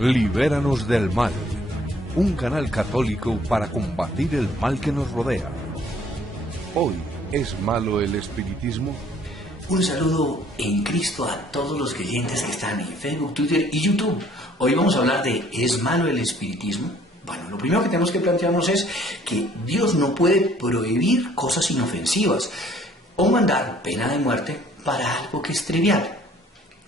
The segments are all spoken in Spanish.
Libéranos del mal, un canal católico para combatir el mal que nos rodea. Hoy, ¿es malo el espiritismo? Un saludo en Cristo a todos los creyentes que están en Facebook, Twitter y YouTube. Hoy vamos a hablar de ¿es malo el espiritismo? Bueno, lo primero que tenemos que plantearnos es que Dios no puede prohibir cosas inofensivas o mandar pena de muerte para algo que es trivial.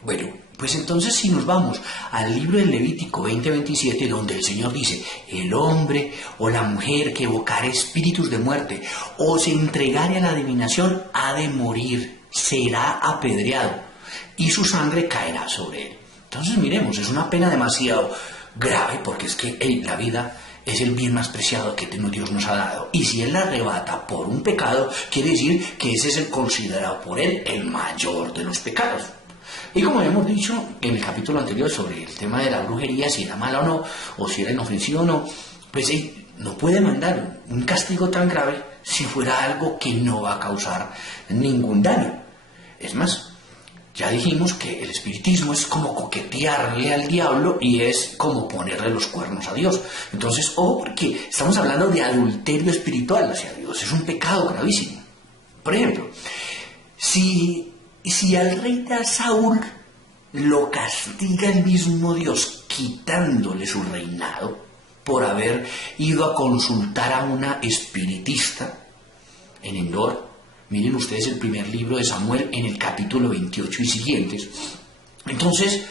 Bueno, pues entonces si nos vamos al libro del Levítico 20:27, donde el Señor dice: el hombre o la mujer que evocare espíritus de muerte o se entregare a la adivinación ha de morir, será apedreado y su sangre caerá sobre él. Entonces miremos, es una pena demasiado grave, porque es que la vida es el bien más preciado que Dios nos ha dado, y si Él la arrebata por un pecado, quiere decir que ese es el considerado por Él el mayor de los pecados. Y como hemos dicho en el capítulo anterior sobre el tema de la brujería, si era mala o no, o si era inofensiva o no, pues no puede mandar un castigo tan grave si fuera algo que no va a causar ningún daño. Es más, ya dijimos que el espiritismo es como coquetearle al diablo y es como ponerle los cuernos a Dios. Entonces, porque estamos hablando de adulterio espiritual hacia Dios, es un pecado gravísimo. Por ejemplo, si al rey de Saúl lo castiga el mismo Dios quitándole su reinado por haber ido a consultar a una espiritista en Endor, miren ustedes el primer libro de Samuel en el capítulo 28 y siguientes. Entonces,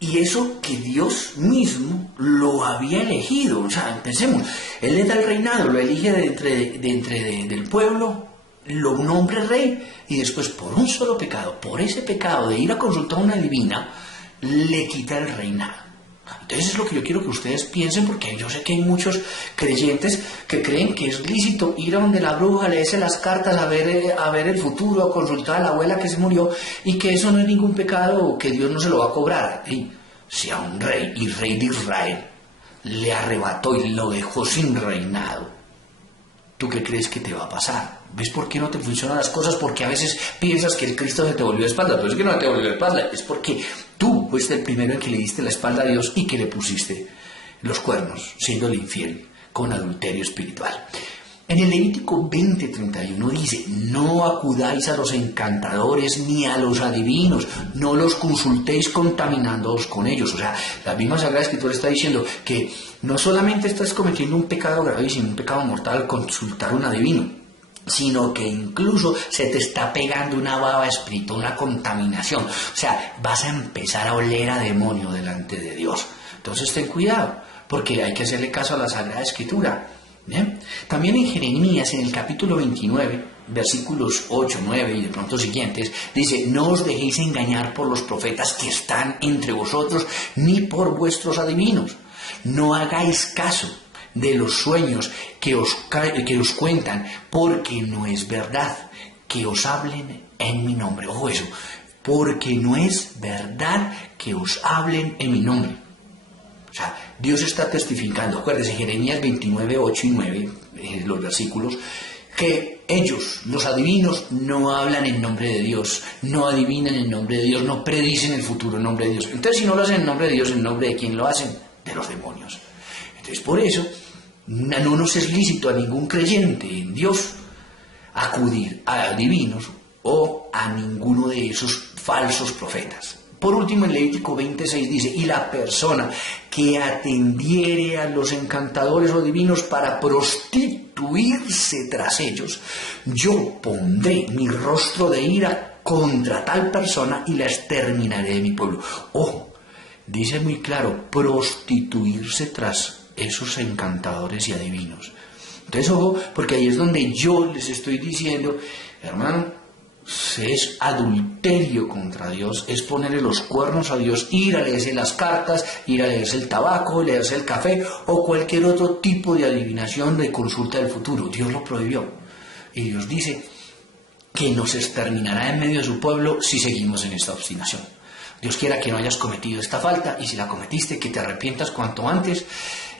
y eso que Dios mismo lo había elegido. O sea, pensemos, Él le da el reinado, lo elige del pueblo, lo nombra rey, y después por un solo pecado, por ese pecado de ir a consultar a una divina, le quita el reinado. Entonces es lo que yo quiero que ustedes piensen, porque yo sé que hay muchos creyentes que creen que es lícito ir a donde la bruja, leerse las cartas, a ver el futuro, a consultar a la abuela que se murió, y que eso no es ningún pecado, o que Dios no se lo va a cobrar. Y si a un rey y rey de Israel le arrebató y lo dejó sin reinado, ¿tú qué crees que te va a pasar? ¿Ves por qué no te funcionan las cosas? Porque a veces piensas que el Cristo se te volvió de espalda, pero es que no te volvió de espalda, es porque tú fuiste el primero en que le diste la espalda a Dios y que le pusiste los cuernos, siendo el infiel, con adulterio espiritual. En el Levítico 20:31 dice: no acudáis a los encantadores ni a los adivinos, no los consultéis contaminándoos con ellos. O sea, la misma Sagrada Escritura está diciendo que no solamente estás cometiendo un pecado gravísimo, un pecado mortal al consultar a un adivino, sino que incluso se te está pegando una baba espiritual, una contaminación. O sea, vas a empezar a oler a demonio delante de Dios. Entonces ten cuidado, porque hay que hacerle caso a la Sagrada Escritura. ¿Bien? También en Jeremías, en el capítulo 29, versículos 8, 9 y de pronto siguientes, dice: no os dejéis engañar por los profetas que están entre vosotros, ni por vuestros adivinos. No hagáis caso de los sueños que os cuentan, porque no es verdad que os hablen en mi nombre. Ojo eso, porque no es verdad que os hablen en mi nombre. O sea, Dios está testificando, acuérdense, Jeremías 29, 8 y 9, los versículos, que ellos, los adivinos, no hablan en nombre de Dios, no adivinan en nombre de Dios, no predicen el futuro en nombre de Dios. Entonces, si no lo hacen en nombre de Dios, ¿en nombre de quién lo hacen? De los demonios. Entonces, por eso, no nos es lícito a ningún creyente en Dios acudir a adivinos o a ninguno de esos falsos profetas. Por último, en Levítico 26 dice: y la persona que atendiere a los encantadores o divinos para prostituirse tras ellos, yo pondré mi rostro de ira contra tal persona y la exterminaré de mi pueblo. Ojo, dice muy claro, prostituirse tras esos encantadores y adivinos. Entonces, ojo, porque ahí es donde yo les estoy diciendo, hermano, es adulterio contra Dios, es ponerle los cuernos a Dios, ir a leerse las cartas, ir a leerse el tabaco, leerse el café o cualquier otro tipo de adivinación, de consulta del futuro. Dios lo prohibió. Y Dios dice que nos exterminará en medio de su pueblo si seguimos en esta obstinación. Dios quiera que no hayas cometido esta falta, y si la cometiste, que te arrepientas cuanto antes.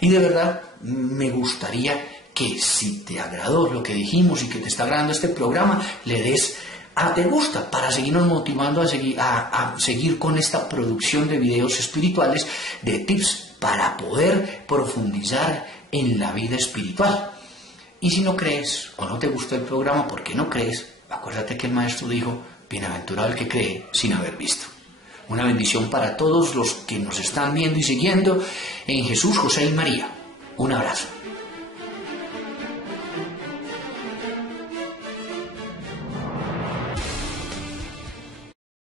Y de verdad me gustaría que, si te agradó lo que dijimos y que te está agradando este programa, le des ¿Te gusta? Para seguirnos motivando a seguir con esta producción de videos espirituales, de tips para poder profundizar en la vida espiritual. Y si no crees o no te gusta el programa porque no crees, acuérdate que el maestro dijo, bienaventurado el que cree sin haber visto. Una bendición para todos los que nos están viendo y siguiendo en Jesús, José y María. Un abrazo.